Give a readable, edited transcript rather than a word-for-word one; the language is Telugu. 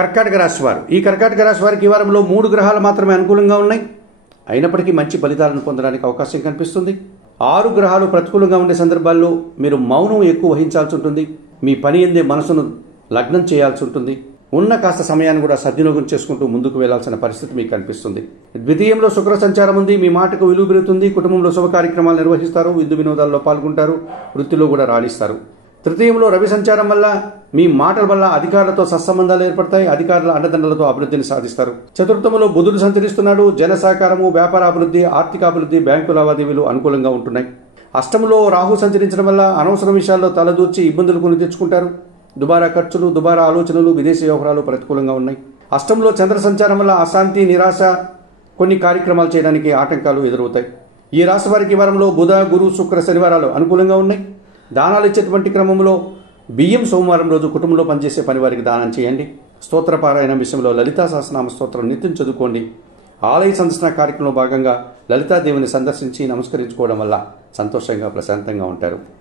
కర్కాటక రాశి వారు, ఈ కర్కాటక రాశి వారికి ఈ వారంలో 3 గ్రహాలు మాత్రమే అనుకూలంగా ఉన్నాయి. అయినప్పటికీ మంచి ఫలితాలను పొందడానికి అవకాశం కనిపిస్తుంది. 6 గ్రహాలు ప్రతికూలంగా ఉండే సందర్భాల్లో మీరు మౌనం ఎక్కువ వహించాల్సి ఉంటుంది. మీ పని ఎందే మనసును లగ్నం చేయాల్సి ఉంటుంది. ఉన్న కాస్త సమయాన్ని కూడా సద్వినియోగం చేసుకుంటూ ముందుకు వెళ్లాల్సిన పరిస్థితి మీకు కనిపిస్తుంది. ద్వితీయంలో శుక్ర సంచారం ఉంది. మీ మాటకు విలువ పెరుగుతుంది. కుటుంబంలో శుభ కార్యక్రమాలు నిర్వహిస్తారు. విందు వినోదాల్లో పాల్గొంటారు. వృత్తిలో కూడా రాణిస్తారు. తృతీయంలో రవి సంచారం వల్ల మీ మాటల వల్ల అధికారులతో సత్సంబంధాలు ఏర్పడతాయి. అధికారుల అండదండలతో అభివృద్ధిని సాధిస్తారు. చతుర్థంలో బుధుడు సంచరిస్తున్నాడు. జన సహకారము, వ్యాపార అభివృద్ధి, ఆర్థిక అభివృద్ధి, బ్యాంకు లావాదేవీలు అనుకూలంగా ఉంటున్నాయి. అష్టంలో రాహు సంచరించడం వల్ల అనవసర విషయాల్లో తలదూర్చి ఇబ్బందులు కొని తెచ్చుకుంటారు. దుబారా ఖర్చులు, దుబారా ఆలోచనలు, విదేశీ వ్యవహారాలు ప్రతికూలంగా ఉన్నాయి. అష్టంలో చంద్ర సంచారం వల్ల అశాంతి, నిరాశ, కొన్ని కార్యక్రమాలు చేయడానికి ఆటంకాలు ఎదురవుతాయి. ఈ రాశి వారికి వారంలో బుధ, గురు, శుక్ర, శనివారాలు అనుకూలంగా ఉన్నాయి. దానాలు ఇచ్చేటువంటి క్రమంలో బియ్యం సోమవారం రోజు కుటుంబంలో పనిచేసే పని వారికి దానం చేయండి. స్తోత్రపారాయణ విషయంలో లలితా సహస్రనామ స్తోత్రం నిత్యం చదువుకోండి. ఆలయ సందర్శన కార్యక్రమంలో భాగంగా లలితాదేవిని సందర్శించి నమస్కరించుకోవడం వల్ల సంతోషంగా, ప్రశాంతంగా ఉంటారు.